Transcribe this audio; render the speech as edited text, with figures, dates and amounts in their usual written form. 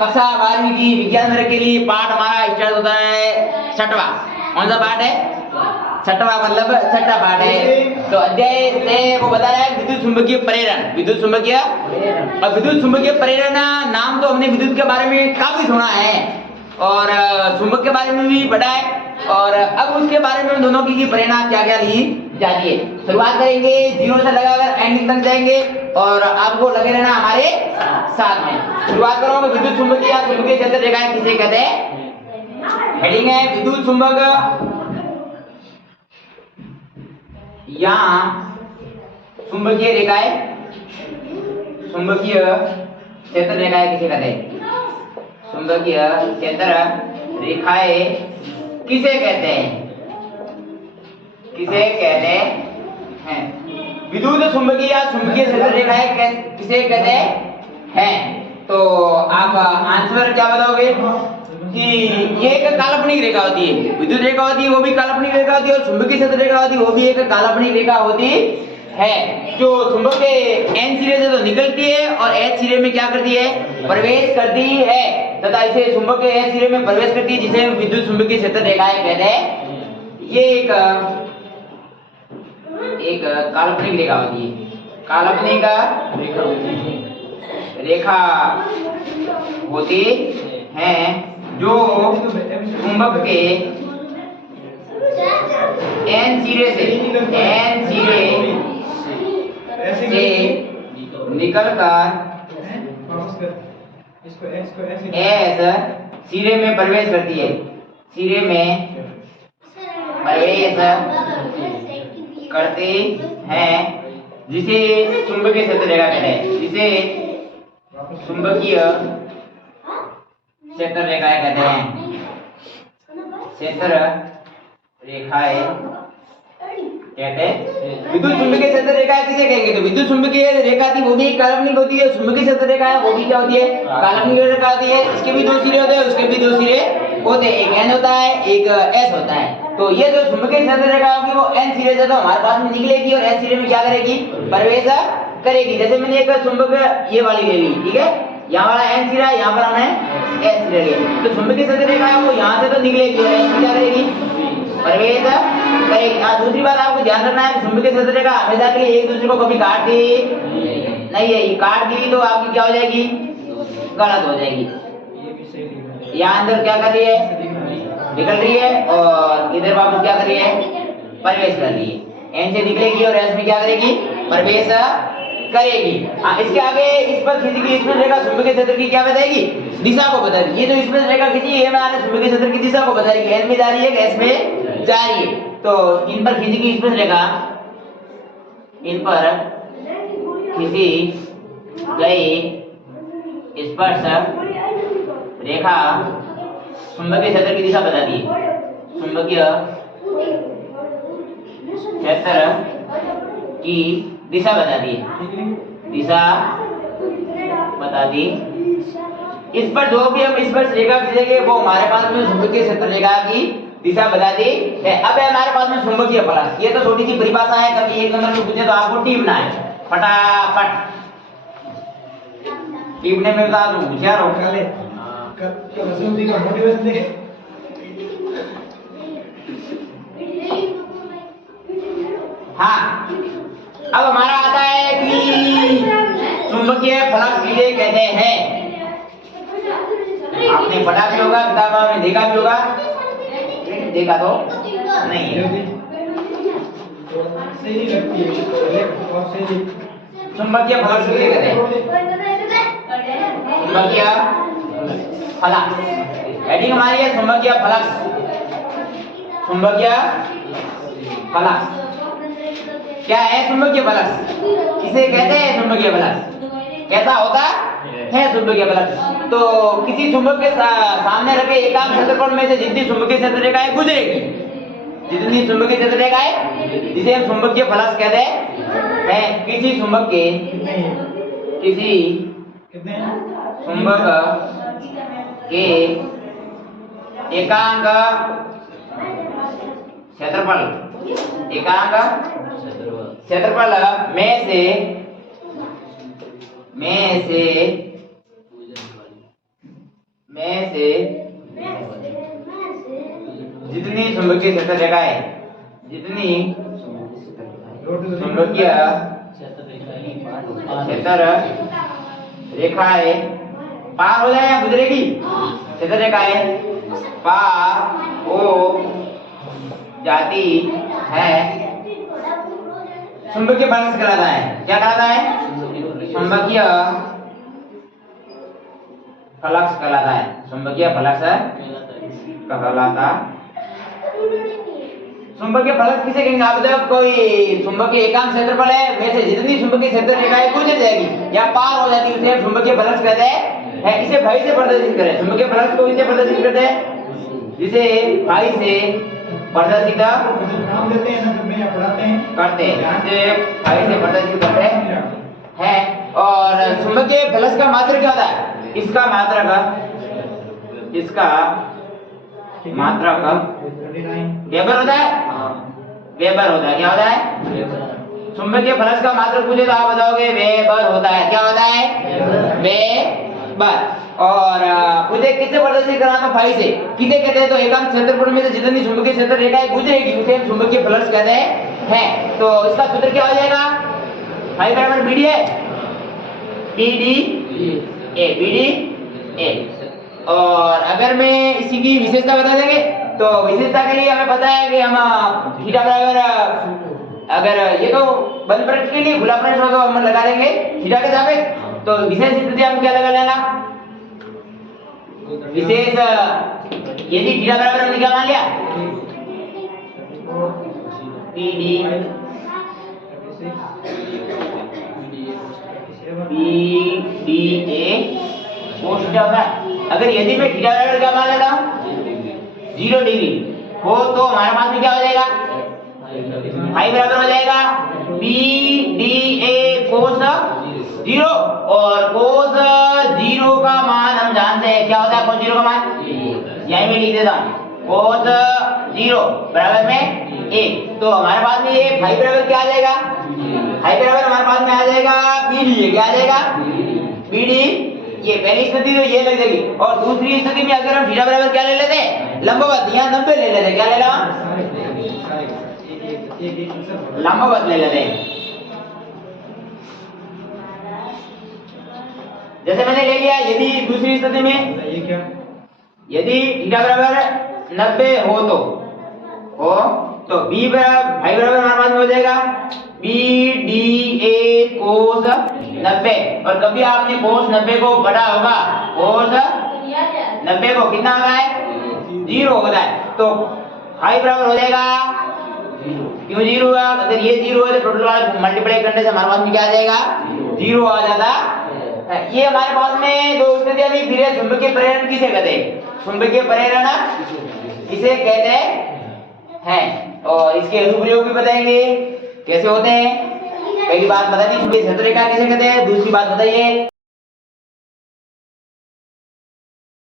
कक्षा 12वीं की विज्ञान वर्ग के लिए पाठ हमारा स्टार्ट होता है छठवां। कौन सा पाठ है? छठवां, मतलब छठा पाठ है। तो अध्याय से वो बता रहा है विद्युत चुंबकीय प्रेरण। विद्युत चुंबकीय और विद्युत चुंबकीय प्रेरण नाम तो हमने विद्युत के बारे में काफी सुना है और चुंबक के बारे में भी पढ़ा है। और अब उसके बारे में दोनों की प्रेरणा क्या क्या ली जाती है। शुरुआत करेंगे, जीरो से लगाकर एंडिंग तक जाएंगे और आपको लगे रहना हमारे साथ में। शुरुआत करोगे विद्युत चुंबकीय या चुंबकीय क्षेत्र रेखाएं किसे कहते हैं? हेडिंग है विद्युत चुंबक या चुंबकीय रेखाएं, चुंबकीय क्षेत्र रेखाएं किसे कहते हैं? चुंबकीय क्षेत्र रेखाएं किसे कहते हैं? किसे कहते हैं? विद्युत चुंबकीय या चुंबकीय क्षेत्र रेखाएं किसे कहते हैं? तो आप आंसर क्या बताओगे कि ये एक काल्पनिक रेखा होती है। विद्युत रेखा होती है वो भी काल्पनिक रेखा होती है और चुंबकीय क्षेत्र रेखा होती है वो भी एक काल्पनिक रेखा होती है, जो चुंबक के एन सिरे से तो निकलती है और एच सिरे में क्या करती है? प्रवेश करती है तथा इसे चुंबक के एच सिरे में प्रवेश करती है, जिसे विद्युत चुंबकीय क्षेत्र रेखाएं कहते हैं। ये एक काल्पनिक रेखा होती है। काल्पनिक रेखा होती है जो चुंबक के एन सिरे से निकलकर एस सिरे में प्रवेश करती है। सिरे में प्रवेश करते हैं जिसे चुंबकीय क्षेत्र रेखा कहते हैं। जिसे चुंबकीय क्षेत्र रेखाएं कहते हैं। क्षेत्र रेखाएं कहते हैं। विद्युत चुंबकीय क्षेत्र रेखाएं किसे कहेंगे? तो विद्युत चुंबकीय रेखा थी वो भी काल्पनिक होती है। चुंबकीय क्षेत्र रेखा है वो भी क्या होती है? काल्पनिक रेखा होती है। इसके भी दो सिरे होते हैं, उसके भी दो सिरे होते हैं, एक एन होता है एक एस होता है। तो ये जो चुंबकीय क्षेत्र रेखा होगी वो एन सिरे से तो हमारे पास में निकलेगी और एस सिरे में क्या करेगी? प्रवेश करेगी। जैसे मैंने एक चुंबक ये वाली ले ली, ठीक है, यहाँ वाला एन सिरा है, यहाँ पर हमने एस सिरा लिया। तो चुंबकीय क्षेत्र रेखा है वो यहाँ से तो निकलेगी और एस में क्या करेगी? प्रवेश करेगी। दूसरी बात आपको ध्यान रखना है चुंबकीय क्षेत्र रेखा हमेशा के लिए एक दूसरे को कभी काटती नहीं है। ये काट दी तो आपकी क्या हो जाएगी? गलत हो जाएगी। यहाँ अंदर क्या कर रही है? निकल रही है और इधर वापस क्या कर रही है? प्रवेश कर रही है। एन से निकलेगी और एस में क्या करेगी? प्रवेश करेगी। इसके आगे इस पर खींची गई स्पर्श रेखा चुंबकीय क्षेत्र की क्या बताएगी? दिशा को बताएगी। ये जो स्पर्श रेखा खींची है हमारे चुंबकीय क्षेत्र की दिशा को बताएगी। एन में जा रही है कि एस में जा रही है। तो इन पर खींची गई स्पर्श रेखा, इन पर खींची गई स्पर्श रेखा चुंबकीय क्षेत्र की दिशा बताती है। चुंबकीय क्षेत्र की दिशा बताती है। दिशा बताती। इस पर जो भी हम स्पर्श रेखा खींचेंगे वो हमारे पास में चुंबकीय क्षेत्र रेखा की दिशा बताती है। अब है हमारे पास में चुंबकीय फलक। ये तो छोटी सी परिभाषा है, कभी एक नंबर में पूछे तो आपको टीपना है फटाफट। टीपने में बता दूं होशियार हो पहले का मोटिवेशन देखे। हाँ, अब हमारा आता है कि चुंबकीय फलक किसे कहते हैं। आपने पढ़ा भी होगा, किताबों में देखा भी होगा। देखा तो नहीं है। चुंबकीय फलक किसे कहते हैं? चुंबकीय फलक। हेडिंग हमारी है चुंबकीय फलक। चुंबकीय फलक क्या है? चुंबकीय फलक किसे कहते हैं? चुंबकीय फलक कैसा होता है? चुंबकीय फलक तो किसी चुंबक के सामने रखे एकांक क्षेत्रफल में से जितनी चुंबकीय क्षेत्र रेखाएं गुजरेगी, जितनी चुंबकीय क्षेत्र रेखाएं, जिसे हम चुंबकीय फलक कहते हैं, किसी चुंबक के एकांक क्षेत्रफल में से में से जितनी चुंबकीय क्षेत्र रेखाएं जितनी चुंबकीय क्षेत्र रेखाएं पार हो जाए या गुजरेगी, क्षेत्र रेखाएं पार हो जाती है, चुंबकीय फ्लक्स कहलाता है। क्या कहलाता है? चुंबकीय फ्लक्स कहलाता है। चुंबकीय फ्लक्स कहलाता। चुंबकीय फ्लक्स किसे कहेंगे? आप जब कोई चुंबकीय एकांक क्षेत्रफल है में से जितनी चुंबकीय क्षेत्र रेखाएं गुजर जाएगी या पार हो जाती है उसे हम चुंबकीय फ्लक्स कहते हैं। इसे फाई से प्रदर्शित करें। चुंबकीय फ्लक्स को इसे प्रदर्शित करते हैं जिसे फाई से प्रदर्शित नाम देते हैं ना, जब मैं पढ़ाते हैं करते हैं, इसे फाई से प्रदर्शित करते हैं। और चुंबकीय फ्लक्स का मात्रक क्या होता है? इसका मात्रक वेबर होता है। वेबर होता है। क्या होता है? चुंबकीय फ्लक्स का मात्रक पूछे तो आप बताओगे वेबर होता है। क्या होता है? वेबर। और पूछे किससे प्रदर्शित कराना? तो फाई से। किसे कहते हैं? तो एकांक क्षेत्रफल में से जितनी चुंबकीय क्षेत्र रेखाएं गुजरेगी उसे हम चुंबकीय फ्लक्स कहते हैं। तो इसका सूत्र क्या हो जाएगा? फाई बराबर बीडी है, बीडी ए। और अगर मैं इसी की विशेषता बता देंगे तो विशेषता के लिए हमें पता है कि हम थीटा बराबर, अगर ये तो बंद प्रश्न के लिए खुला प्रश्न हो तो हम लगा देंगे थीटा के सापेक्ष। तो विशेष स्थिति हम क्या लगा लेना? विशेष यदि थीटा बराबर हमने क्या मान लिया? पी डी ए कोस क्या होता है? अगर यदि मैं थीटा बराबर क्या मान लेता हूं? 0 डिग्री हो तो हमारे पास में क्या हो जाएगा? फाई बराबर हो जाएगा पी डी ए कोस 0। और कोस 0 का मान हम जानते हैं। क्या होता है कोस 0 का मान? यहीं में लिख देता हूं, कोस 0 बराबर में 1। तो हमारे पास में ये फाई बराबर क्या आ जाएगा? फाई बराबर हमारे पास में आ जाएगा पी डी ए। क्या आ जाएगा? P D. ये पहली स्थिति तो ये लग जाएगी। और दूसरी स्थिति में अगर हम थीटा बराबर क्या ले लेते हैं? लंबवत। यहाँ 90 ले लेते हैं। क्या ले ला? लंबवत ले लेते हैं। जैसे मैंने ले लिया, यदि दूसरी स्थिति में ये क्या? यदि थीटा बराबर 90 हो तो बी बराबर फाई बराबर हमारे पास में हो जाएगा बी डी ए कोस 90। और कभी आपने कोस 90 को पढ़ा होगा, कोस 90 को कितना होता है? 0 होता है। तो फाई बराबर हो जाएगा, क्यों 0 हुआ? अगर ये 0 है तो टोटल वाला मल्टीप्लाई करने से हमारे पास में क्या आ जाएगा? 0 आ जाता है। ये हमारे पास में दो स्थितियां भी। फिर चुंबकीय प्रेरण किसे कहते हैं? चुंबकीय प्रेरण किसे कहते हैं? और इसके अनुप्रयोग भी बताएंगे कैसे होते हैं। पहली बात बता दी चुंबकीय क्षेत्र रेखा किसे कहते हैं। दूसरी बात बताइए